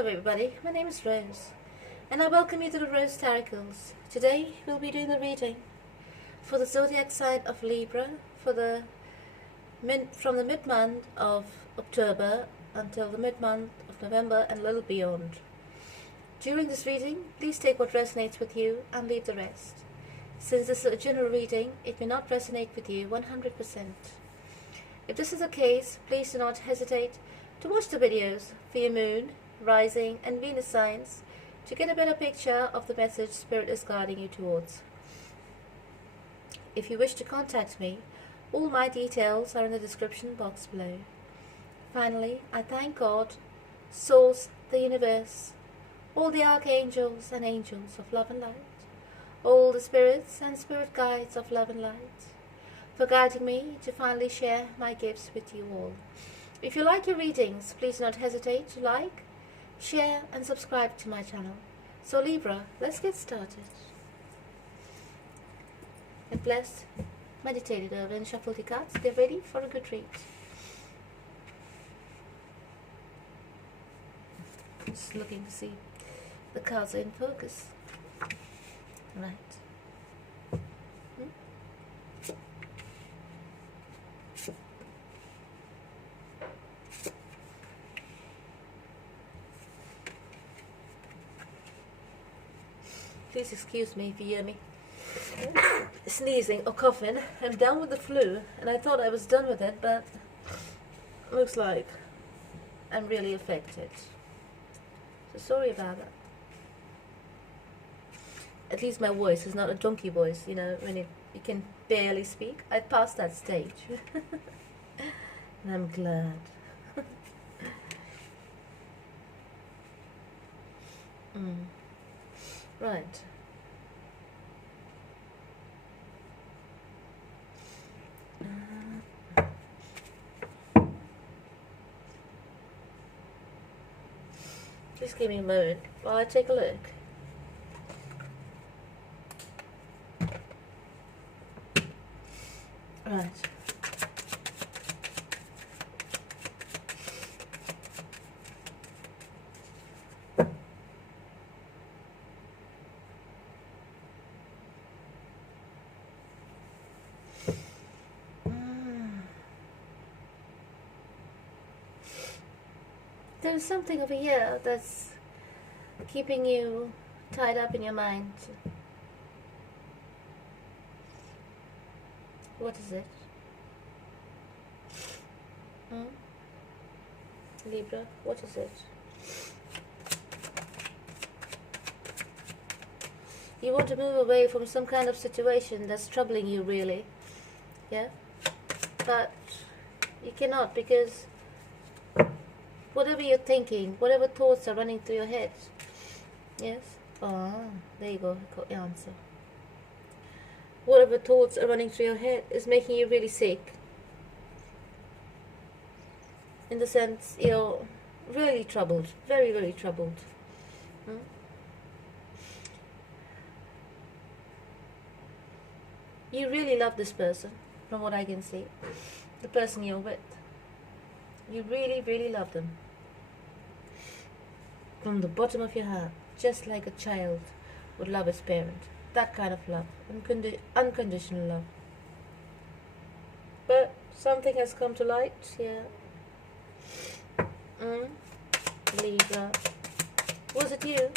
Hello everybody, my name is Rose, and I welcome you to the Rose Tarocles. Today we'll be doing the reading for the zodiac sign of Libra for from the mid-month of October until the mid-month of November and a little beyond. During this reading, please take what resonates with you and leave the rest. Since this is a general reading, it may not resonate with you 100%. If this is the case, please do not hesitate to watch the videos for your moon, rising and Venus signs to get a better picture of the message Spirit is guiding you towards. If you wish to contact me, all my details are in the description box below. Finally, I thank God, Source, the Universe, all the archangels and angels of love and light, all the spirits and spirit guides of love and light, for guiding me to finally share my gifts with you all. If you like your readings, please do not hesitate to like, share and subscribe to my channel. So Libra, let's get started. Get blessed, meditated over and shuffled your cards. Get ready for a good read. Just looking to see the cards are in focus. Right. Please excuse me if you hear me sneezing or coughing. I'm down with the flu and I thought I was done with it, but looks like I'm really affected. So sorry about that. At least my voice is not a donkey voice, you know, when you can barely speak. I passed that stage. And I'm glad. Right. Just give me a moment while I take a look. Right. There's something over here that's keeping you tied up in your mind. What is it? Libra, what is it? You want to move away from some kind of situation that's troubling you, really. Yeah? But you cannot, because whatever you're thinking, whatever thoughts are running through your head. Yes? Oh, there you go, I got the answer. Whatever thoughts are running through your head is making you really sick. In the sense, you're really troubled, very, very troubled. You really love this person, from what I can see. The person you're with. You really, really love them. From the bottom of your heart, just like a child would love its parent. That kind of love, unconditional love. But something has come to light, yeah. Libra. Was it you?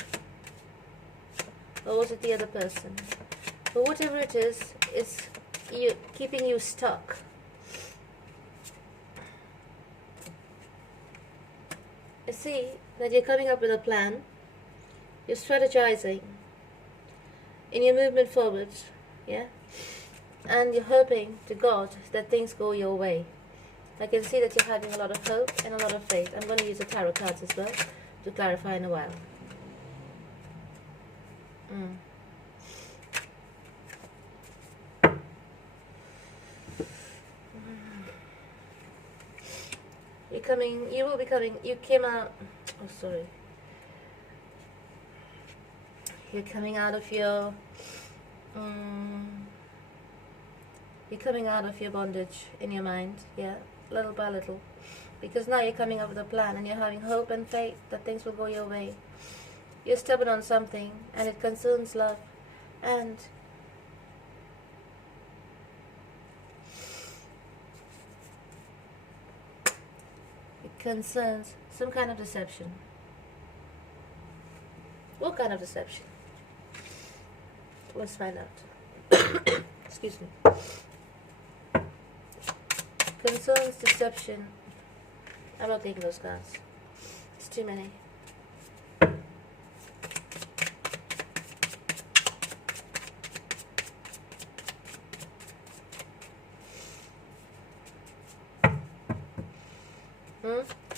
Or was it the other person? But whatever it is keeping you stuck. I see that you're coming up with a plan. You're strategizing in your movement forward, yeah? And you're hoping to God that things go your way. I can see that you're having a lot of hope and a lot of faith. I'm going to use the tarot cards as well to clarify in a while. You came out, oh sorry. You're coming out of your, you're coming out of your bondage in your mind, yeah, little by little. because now you're coming up with a plan and you're having hope and faith that things will go your way. You're stubborn on something and it concerns love, and it concerns some kind of deception. What kind of deception? Let's find out. Excuse me. Concerns deception. I'm not taking those cards. It's too many.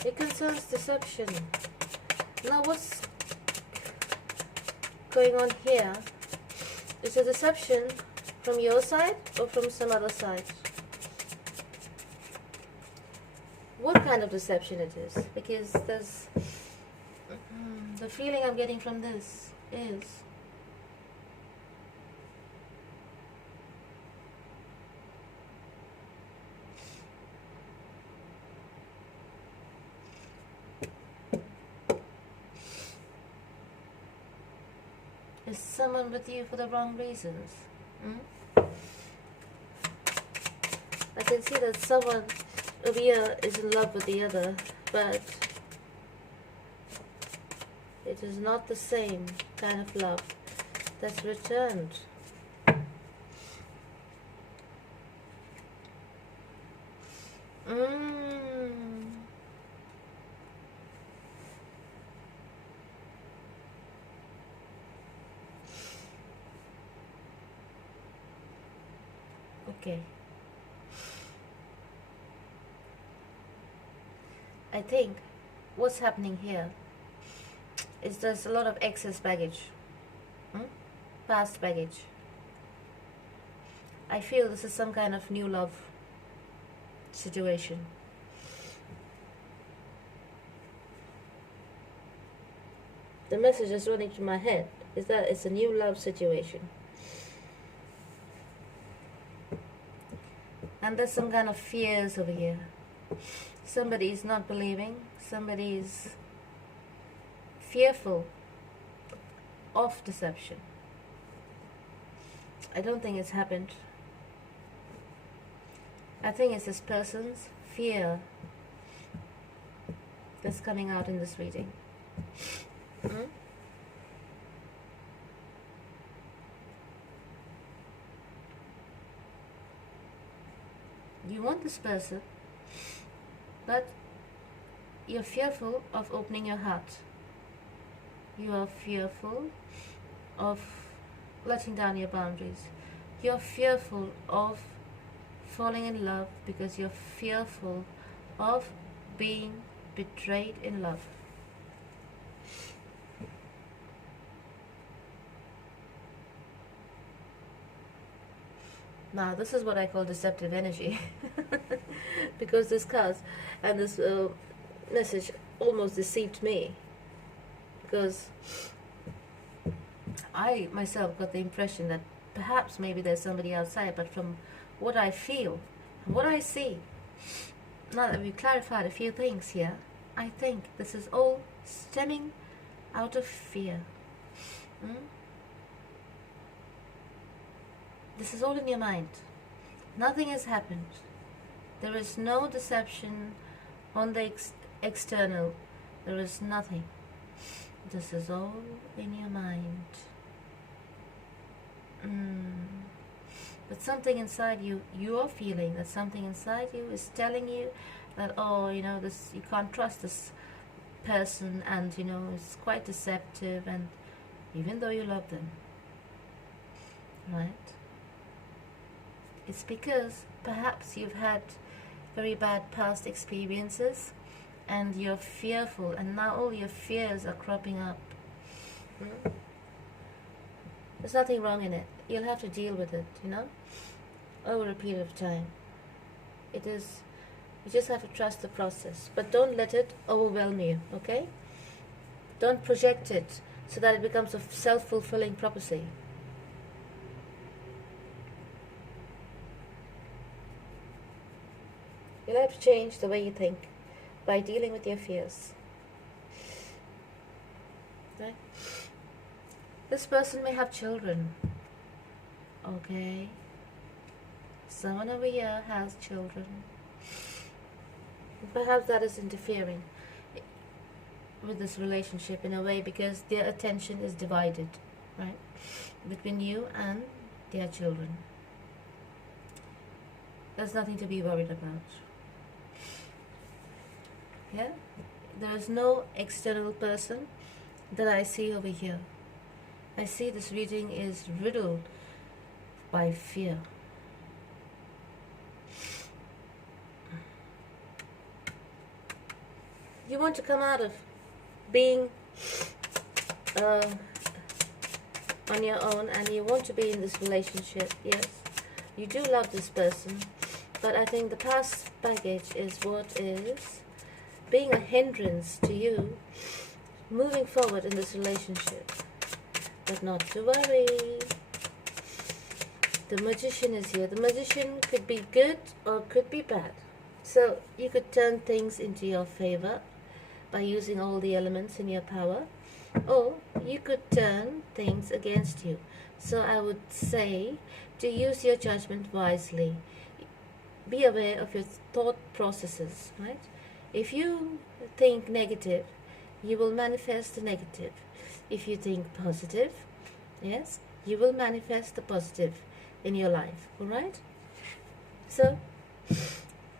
It concerns deception. Now what's going on here? Is a deception from your side or from some other side? What kind of deception it is? Because there's the feeling I'm getting from this is someone with you for the wrong reasons. I can see that someone over here is in love with the other, but it is not the same kind of love that's returned. Okay. I think what's happening here is there's a lot of excess baggage, past baggage. I feel this is some kind of new love situation. The message is running through my head is that it's a new love situation. And there's some kind of fears over here. Somebody is not believing. Somebody is fearful of deception. I don't think it's happened. I think it's this person's fear that's coming out in this reading. You want this person, but you're fearful of opening your heart. You are fearful of letting down your boundaries. You're fearful of falling in love because you're fearful of being betrayed in love. Now, this is what I call deceptive energy. Because this card and this message almost deceived me. Because I myself got the impression that perhaps maybe there's somebody outside, but from what I feel, what I see, now that we've clarified a few things here, I think this is all stemming out of fear. This is all in your mind. Nothing has happened. There is no deception on the external. There is nothing. This is all in your mind. But something inside you, you are feeling that something inside you is telling you that, oh, you know, this, you can't trust this person, and you know, it's quite deceptive, and even though you love them, right? It's because perhaps you've had very bad past experiences and you're fearful, and now all your fears are cropping up. There's nothing wrong in it. You'll have to deal with it, you know, over a period of time. It is, you just have to trust the process, but don't let it overwhelm you, okay? Don't project it so that it becomes a self-fulfilling prophecy. You'll have to change the way you think. by dealing with your fears. Right? This person may have children. Okay. Someone over here has children. Perhaps that is interfering with this relationship in a way, because their attention is divided, right, between you and their children. There's nothing to be worried about. Yeah? There is no external person that I see over here. I see this reading is riddled by fear. You want to come out of being on your own, and you want to be in this relationship. Yes, you do love this person, but I think the past baggage is what is being a hindrance to you moving forward in this relationship. But not to worry. The Magician is here. The Magician could be good or could be bad. So you could turn things into your favor by using all the elements in your power, or you could turn things against you. So I would say to use your judgment wisely. Be aware of your thought processes, right? If you think negative, you will manifest the negative. If you think positive, yes, you will manifest the positive in your life, all right? So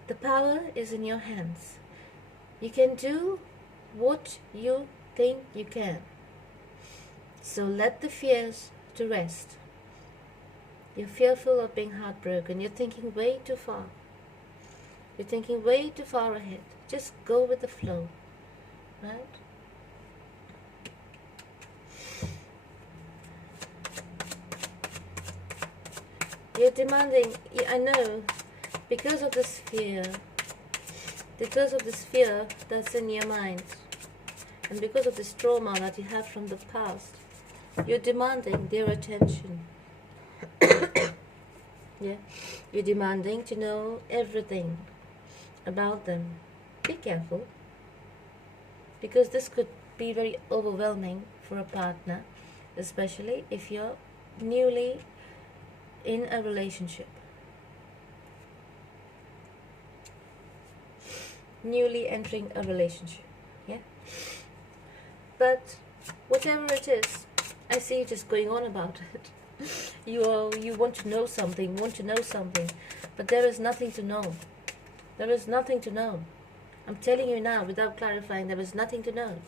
the power is in your hands. You can do what you think you can. So let the fears to rest. You're fearful of being heartbroken. You're thinking way too far. You're thinking way too far ahead. Just go with the flow, right? You're demanding, I know, because of this fear that's in your mind, and because of this trauma that you have from the past, you're demanding their attention. Yeah, you're demanding to know everything about them. Be careful, because this could be very overwhelming for a partner, especially if you're newly in a relationship. Newly entering a relationship, yeah? But whatever it is, I see you just going on about it. You want to know something, but there is nothing to know. There is nothing to know. I'm telling you now, without clarifying, there is nothing to know.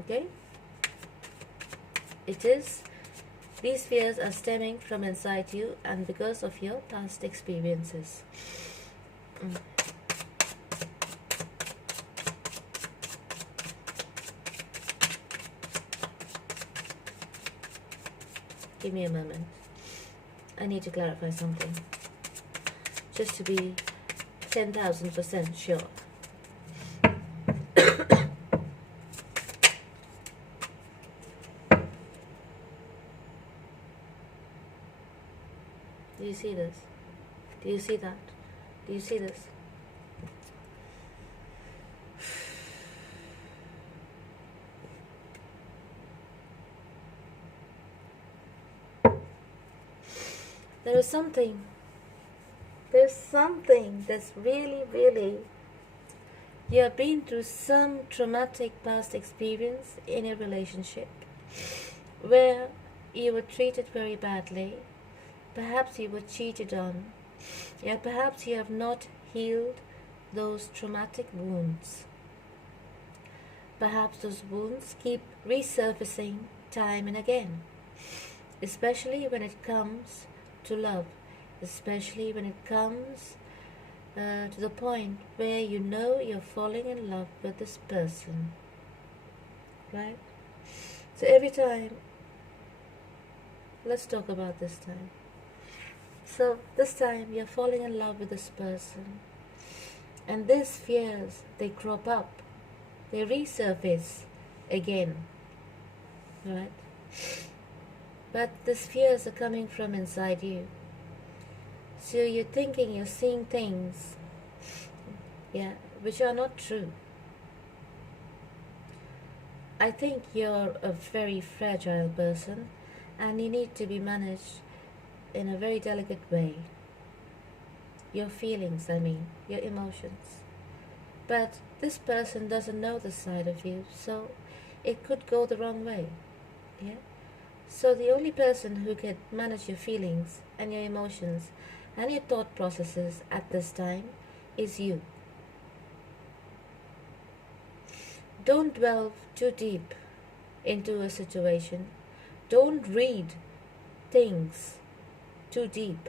Okay? These fears are stemming from inside you and because of your past experiences. Give me a moment. I need to clarify something, just to be 10,000% sure. Do you see this? Do you see that? Do you see this? There's something that's really, you have been through some traumatic past experience in a relationship where you were treated very badly. Perhaps you were cheated on. Yeah, perhaps you have not healed those traumatic wounds. Perhaps those wounds keep resurfacing time and again, especially when it comes to love, especially when it comes to the point where you know you're falling in love with this person, right? So every time, let's talk about this time. So this time you're falling in love with this person, and these fears, they crop up, they resurface again, right? But these fears are coming from inside you. So you're thinking, you're seeing things, yeah, which are not true. I think you're a very fragile person and you need to be managed in a very delicate way. Your feelings, I mean, your emotions. But this person doesn't know this side of you, so it could go the wrong way. Yeah? So the only person who can manage your feelings and your emotions and your thought processes at this time is you. Don't delve too deep into a situation. Don't read things too deep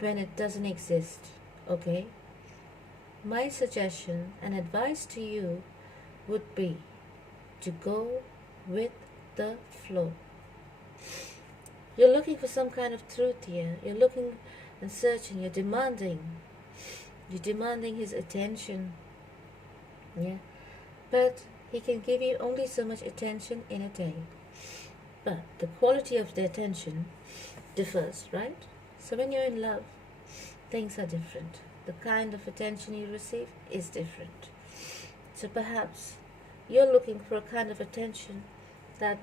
when it doesn't exist, okay? My suggestion and advice to you would be to go with the flow. You're looking for some kind of truth here. You're looking and searching. You're demanding his attention. Yeah. But he can give you only so much attention in a day. But the quality of the attention differs, right? So when you're in love, things are different. The kind of attention you receive is different. So perhaps you're looking for a kind of attention that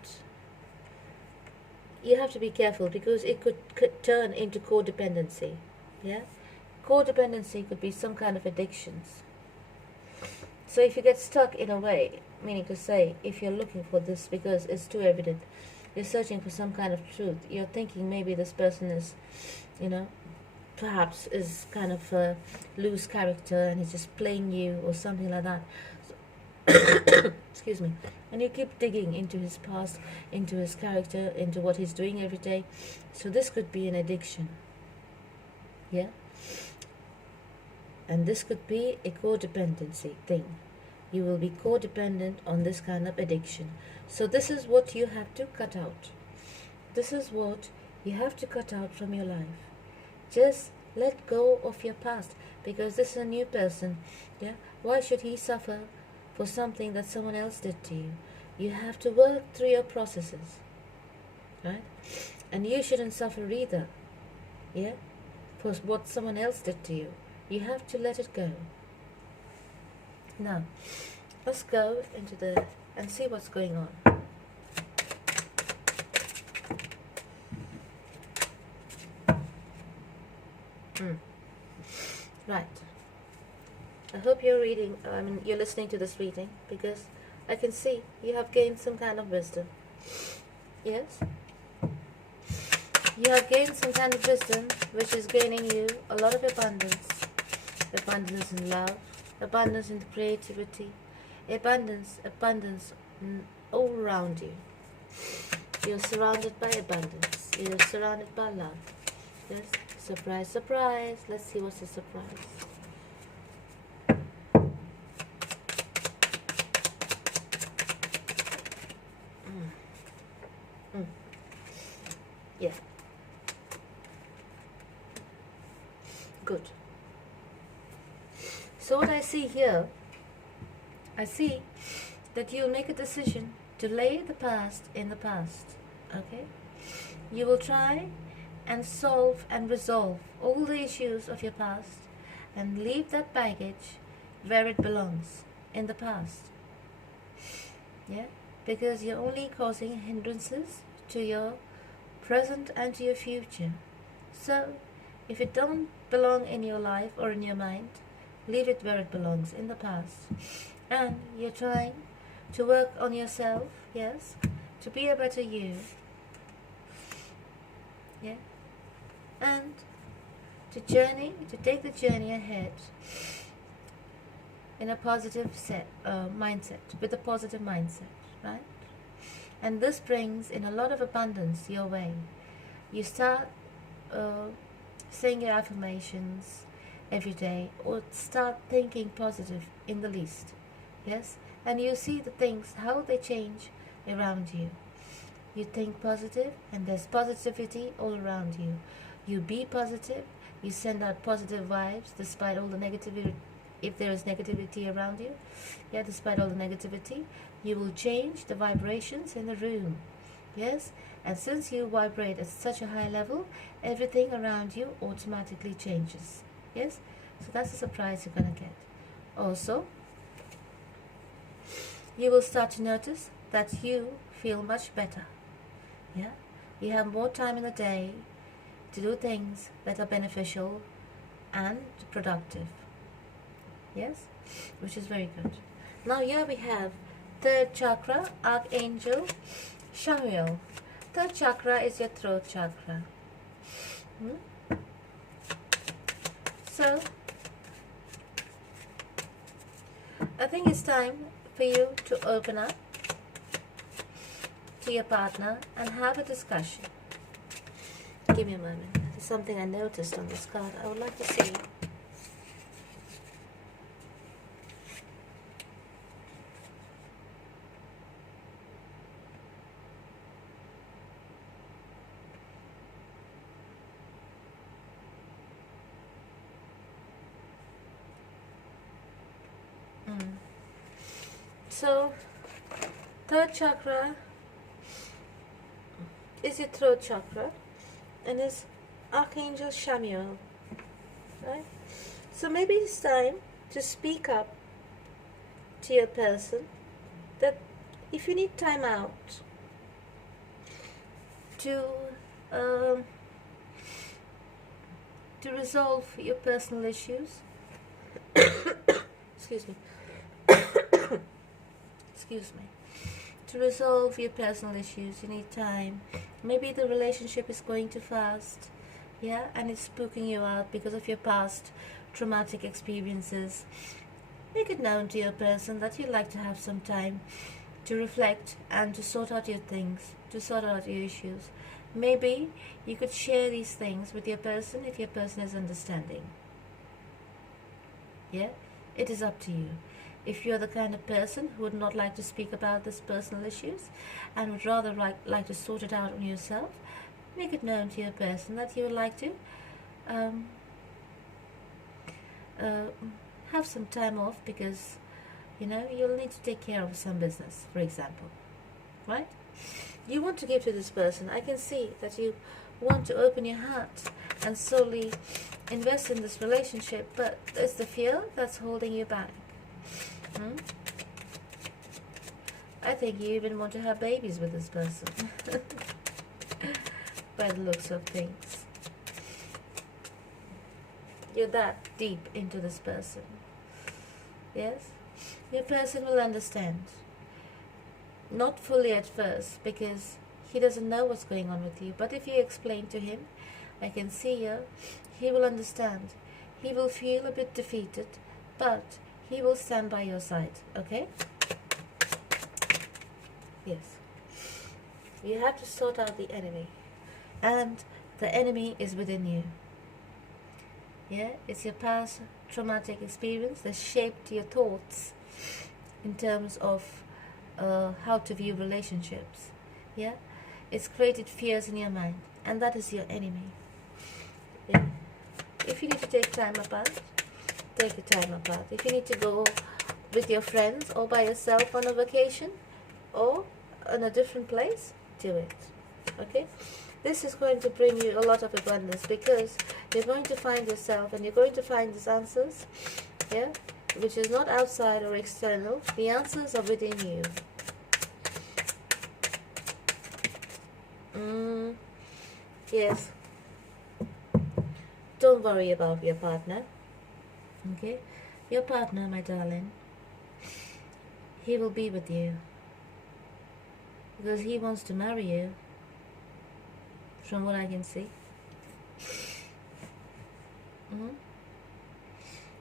you have to be careful, because it could turn into codependency. Yeah? Codependency could be some kind of addictions. So if you get stuck in a way, meaning to say, if you're looking for this because it's too evident, you're searching for some kind of truth, you're thinking maybe this person is, perhaps is kind of a loose character and he's just playing you or something like that. So excuse me. And you keep digging into his past, into his character, into what he's doing every day. So this could be an addiction. Yeah? And this could be a codependency thing. You will be codependent on this kind of addiction. So this is what you have to cut out. This is what you have to cut out from your life. Just let go of your past, because this is a new person. Yeah? Why should he suffer for something that someone else did to you? You have to work through your processes. Right? And you shouldn't suffer either. Yeah? For what someone else did to you. You have to let it go. Now, let's go into and see what's going on. Right. I hope you're you're listening to this reading, because I can see you have gained some kind of wisdom. Yes? You have gained some kind of wisdom, which is gaining you a lot of abundance. Abundance in love, abundance in creativity, abundance all around you. You're surrounded by abundance. You're surrounded by love. Yes? Surprise, surprise. Let's see what's the surprise. Yeah. Good. So what I see here, I see that you'll make a decision to lay the past in the past. Okay? You will try and solve and resolve all the issues of your past and leave that baggage where it belongs, in the past. Yeah? Because you're only causing hindrances to your present and to your future. So, if it don't belong in your life or in your mind, leave it where it belongs, in the past. And you're trying to work on yourself, yes, to be a better you. Yeah? And to take the journey ahead in a positive mindset, with a positive mindset, right? And this brings in a lot of abundance your way. You start saying your affirmations every day, or start thinking positive in the least. Yes? And you see the things, how they change around you. You think positive, and there's positivity all around you. You be positive, you send out positive vibes despite all the negativity. If there is negativity around you, yeah, despite all the negativity, you will change the vibrations in the room. Yes? And since you vibrate at such a high level, everything around you automatically changes. Yes? So that's a surprise you're going to get. Also, you will start to notice that you feel much better. Yeah, you have more time in the day to do things that are beneficial and productive. Yes, which is very good. Now here we have third chakra, Archangel Samuel. Third chakra is your throat chakra. So I think it's time for you to open up to your partner and have a discussion. Give me a moment. There's something I noticed on this card I would like to see. So, third chakra is your throat chakra and is Archangel Samuel, right? So maybe it's time to speak up to your person that if you need time out to resolve your personal issues, excuse me, to resolve your personal issues, you need time. Maybe the relationship is going too fast, yeah, and it's spooking you out because of your past traumatic experiences. Make it known to your person that you'd like to have some time to reflect and to sort out your things, to sort out your issues. Maybe you could share these things with your person if your person is understanding. Yeah, it is up to you. If you're the kind of person who would not like to speak about this personal issues and would rather like to sort it out on yourself, make it known to your person that you would like to have some time off because, you know, you'll need to take care of some business, for example, right? You want to give to this person. I can see that you want to open your heart and solely invest in this relationship, but it's the fear that's holding you back. I think you even want to have babies with this person by the looks of things. You're that deep into this person. Yes? Your person will understand. Not fully at first because he doesn't know what's going on with you, but if you explain to him, I can see here, he will understand. He will feel a bit defeated, but he will stand by your side, okay? Yes. You have to sort out the enemy. And the enemy is within you. Yeah? It's your past traumatic experience that shaped your thoughts in terms of how to view relationships. Yeah? It's created fears in your mind. And that is your enemy. Yeah? If you need to take time apart, take your time apart. If you need to go with your friends or by yourself on a vacation or in a different place, do it. Okay? This is going to bring you a lot of abundance because you're going to find yourself and you're going to find these answers, yeah, which is not outside or external. The answers are within you. Yes. Don't worry about your partner. Okay? Your partner, my darling, he will be with you because he wants to marry you, from what I can see.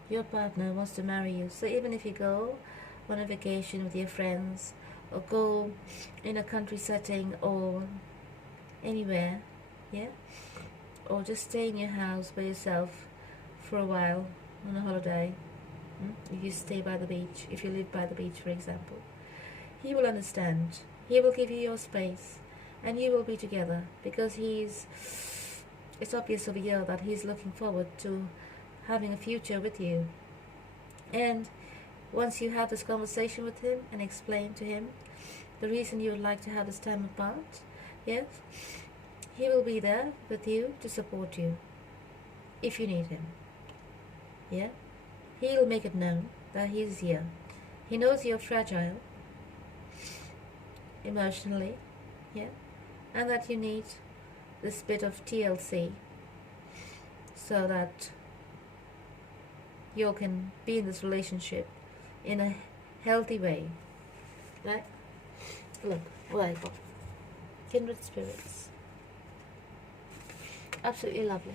Your partner wants to marry you. So even if you go on a vacation with your friends or go in a country setting or anywhere, yeah, or just stay in your house by yourself for a while on a holiday, if you stay by the beach, if you live by the beach, for example, he will understand. He will give you your space and you will be together because it's obvious over here that he's looking forward to having a future with you. And once you have this conversation with him and explain to him the reason you would like to have this time apart, yes, he will be there with you to support you if you need him. Yeah, he'll make it known that he's here. He knows you're fragile emotionally, yeah, and that you need this bit of TLC so that you can be in this relationship in a healthy way, right? Look, what I got. Kindred spirits. Absolutely lovely.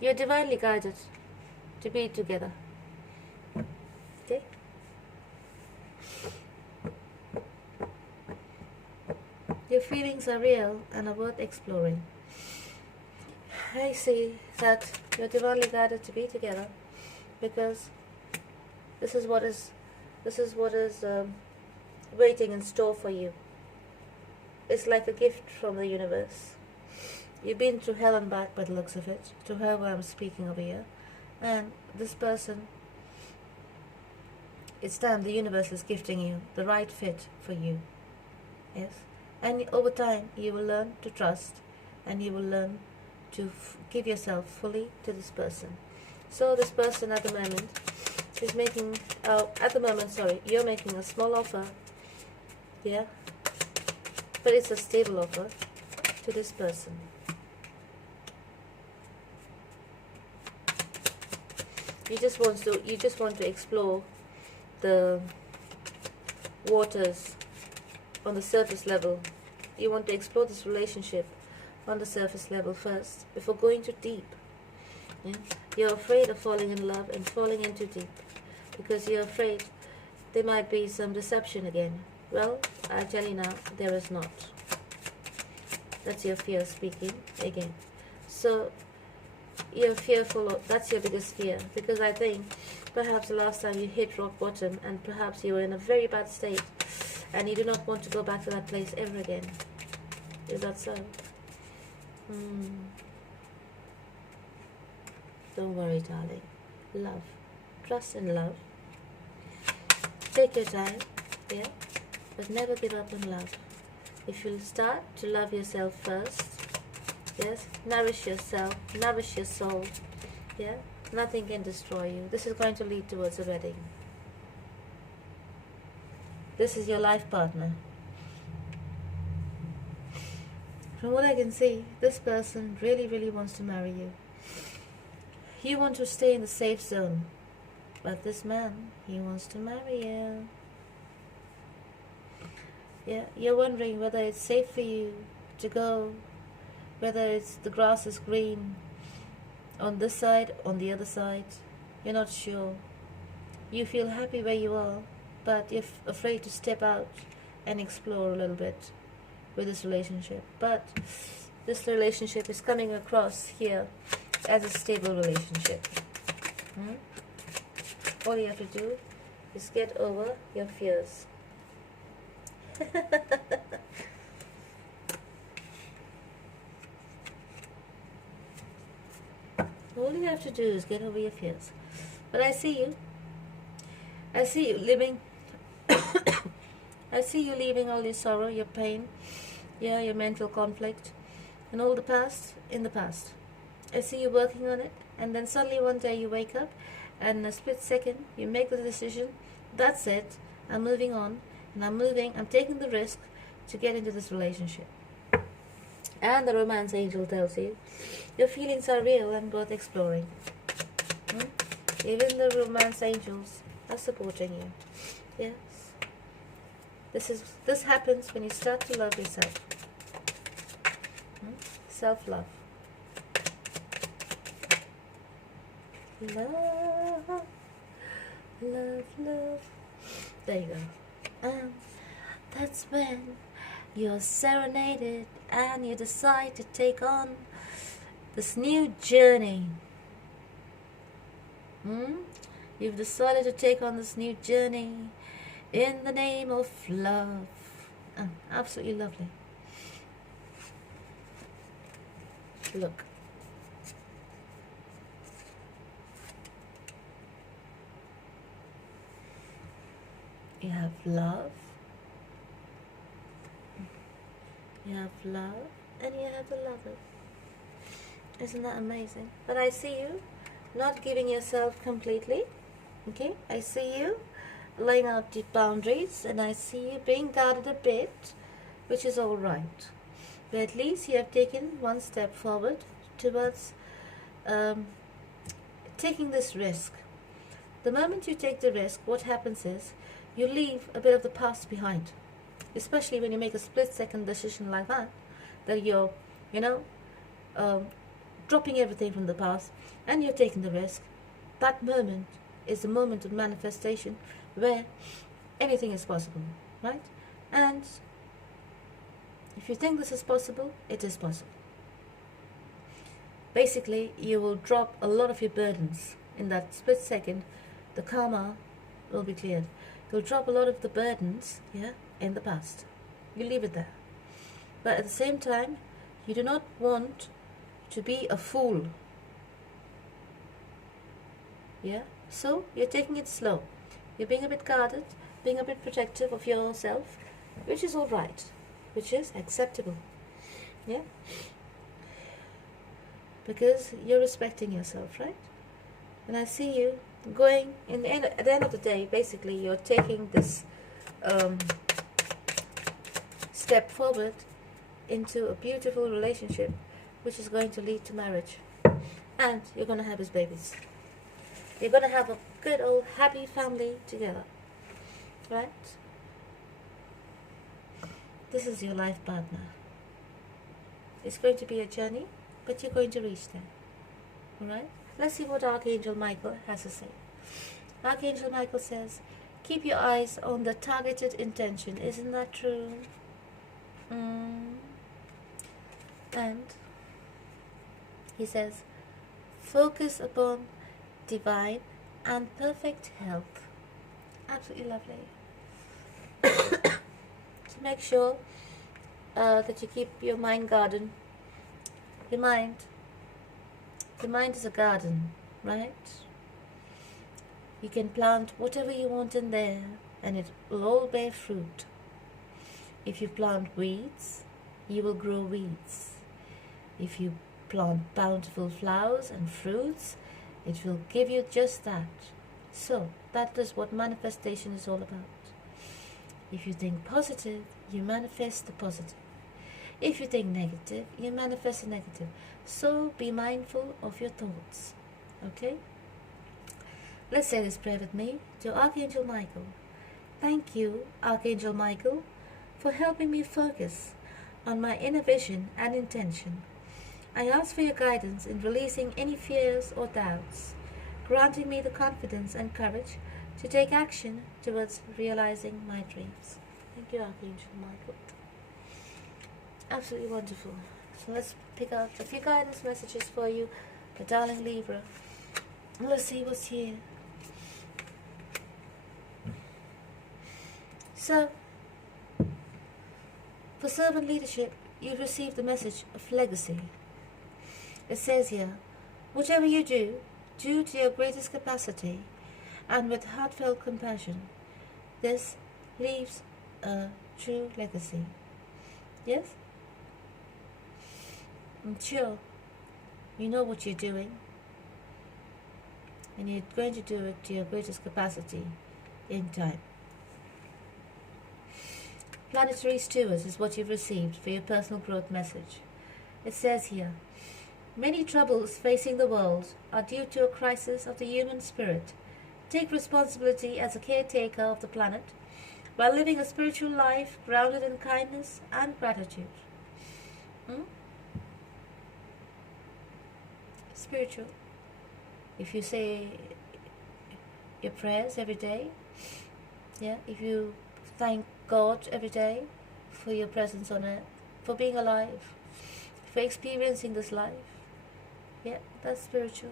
You're divinely guided to be together. Okay? Your feelings are real and are worth exploring. I see that you're divinely guided to be together because this is what is waiting in store for you. It's like a gift from the universe. You've been through hell and back by the looks of it, to whoever I'm speaking over here. And this person, it's time the universe is gifting you the right fit for you. Yes? And over time, you will learn to trust and you will learn to give yourself fully to this person. So this person at the moment is making, you're making a small offer, yeah? But it's a stable offer to this person. You just want to explore the waters on the surface level. You want to explore this relationship on the surface level first before going too deep. Yeah? You're afraid of falling in love and falling in too deep because you're afraid there might be some deception again. Well, I tell you now, there is not. That's your fear speaking again. So you're fearful, that's your biggest fear, because I think perhaps the last time you hit rock bottom and perhaps you were in a very bad state and you do not want to go back to that place ever again. Is that so? Don't worry, darling. Love. Trust and love. Take your time, yeah? But never give up on love. If you start to love yourself first, yes, nourish yourself, nourish your soul, yeah, nothing can destroy you. This is going to lead towards a wedding. This is your life partner. From what I can see, this person really, really wants to marry you. You want to stay in the safe zone, but this man, he wants to marry you. Yeah, you're wondering whether it's safe for you to go, whether the grass is green on this side, on the other side. You're not sure. You feel happy where you are, but you're afraid to step out and explore a little bit with this relationship. But this relationship is coming across here as a stable relationship. All you have to do is get over your fears. All you have to do is get over your fears. But I see you. I see you living. I see you leaving all your sorrow, your pain, yeah, your mental conflict, and all the past in the past. I see you working on it, and then suddenly one day you wake up, and in a split second you make the decision. That's it. I'm moving on, and I'm taking the risk to get into this relationship. And the romance angel tells you your feelings are real and worth exploring. Even the romance angels are supporting you. Yes. This happens when you start to love yourself. Self-love. Love. Love, love. There you go. And that's when you're serenaded and you decide to take on this new journey. You've decided to take on this new journey in the name of love. Absolutely lovely. Look. You have love. You have love, and you have the lover. Isn't that amazing? But I see you not giving yourself completely. Okay, I see you laying out the boundaries, and I see you being guarded a bit, which is all right. But at least you have taken one step forward towards taking this risk. The moment you take the risk, what happens is you leave a bit of the past behind. Especially when you make a split-second decision like that you're, dropping everything from the past and you're taking the risk. That moment is the moment of manifestation where anything is possible, right? And if you think this is possible, it is possible. Basically, you will drop a lot of your burdens in that split second. The karma will be cleared. You'll drop a lot of the burdens, in the past. You leave it there. But at the same time, you do not want to be a fool. So you're taking it slow. You're being a bit guarded, being a bit protective of yourself, which is all right, which is acceptable. Because you're respecting yourself, right? And I see you going at the end of the day. Basically, you're taking this step forward into a beautiful relationship, which is going to lead to marriage, and you're going to have his babies. You're going to have a good old happy family together, right? This is your life partner. It's going to be a journey, but you're going to reach there. Alright? Let's see what Archangel Michael has to say. Archangel Michael says, keep your eyes on the targeted intention. Isn't that true? And he says, focus upon divine and perfect health. Absolutely lovely. So make sure that you keep your mind garden. The mind is a garden, right? You can plant whatever you want in there and it will all bear fruit. If you plant weeds, you will grow weeds. If you plant bountiful flowers and fruits, it will give you just that. So that is what manifestation is all about. If you think positive, you manifest the positive. If you think negative, you manifest the negative. So be mindful of your thoughts. Okay? Let's say this prayer with me to Archangel Michael. Thank you, Archangel Michael, for helping me focus on my inner vision and intention. I ask for your guidance in releasing any fears or doubts, granting me the confidence and courage to take action towards realizing my dreams. Thank you, Archangel Michael. Absolutely wonderful. So let's pick out a few guidance messages for you, the darling Libra. Let's see what's here. So, for servant leadership, you receive the message of legacy. It says here, whatever you do, do to your greatest capacity and with heartfelt compassion. This leaves a true legacy. Yes? I'm sure you know what you're doing, and you're going to do it to your greatest capacity in time. Planetary stewards is what you've received for your personal growth message. It says here, many troubles facing the world are due to a crisis of the human spirit. Take responsibility as a caretaker of the planet while living a spiritual life grounded in kindness and gratitude. Spiritual. If you say your prayers every day, if you thank God every day for your presence on earth, for being alive, for experiencing this life, that's spiritual.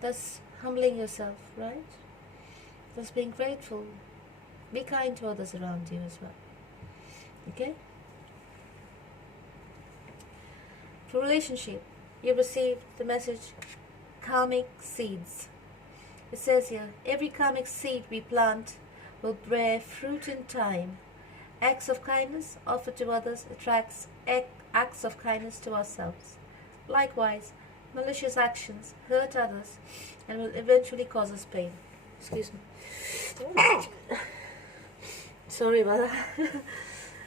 That's humbling yourself, right? That's being grateful. Be kind to others around you as well. Okay? For relationship, you receive the message karmic seeds. It says here, every karmic seed we plant will bear fruit in time. Acts of kindness offered to others attracts acts of kindness to ourselves. Likewise, malicious actions hurt others and will eventually cause us pain. Excuse me. Sorry about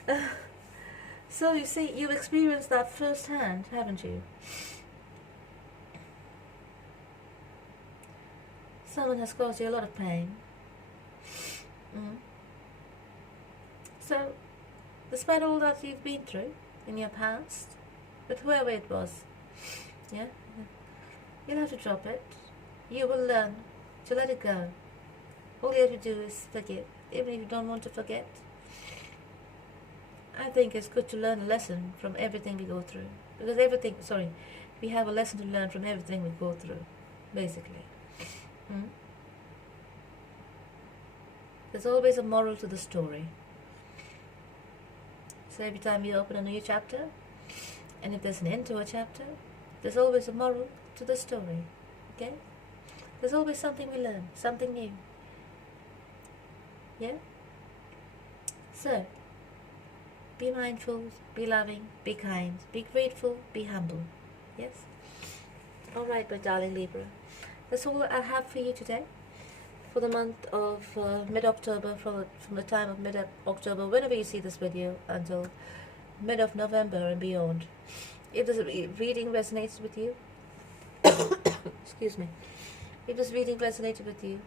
that. So you see, you've experienced that firsthand, haven't you? Someone has caused you a lot of pain. So, despite all that you've been through in your past, with whoever it was, yeah, you'll have to drop it. You will learn to let it go. All you have to do is forgive, even if you don't want to forget. I think it's good to learn a lesson from everything we go through. Because we have a lesson to learn from everything we go through, basically. There's always a moral to the story. So every time you open a new chapter, and if there's an end to a chapter, there's always a moral to the story. Okay? There's always something we learn, something new. Yeah? So, be mindful, be loving, be kind, be grateful, be humble. Yes? Alright, my darling Libra. That's all I have for you today. For the month of mid-October, from the time of mid-October, whenever you see this video, until mid of November and beyond. If this reading resonates with you, excuse me, if this reading resonated with you,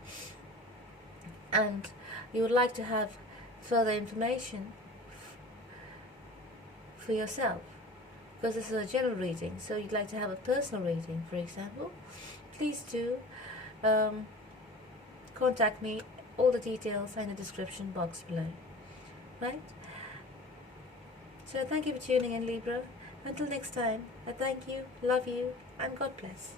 and you would like to have further information for yourself, because this is a general reading, so you'd like to have a personal reading, for example, please do contact me. All the details are in the description box below. Right? So thank you for tuning in, Libra. Until next time, I thank you, love you, and God bless.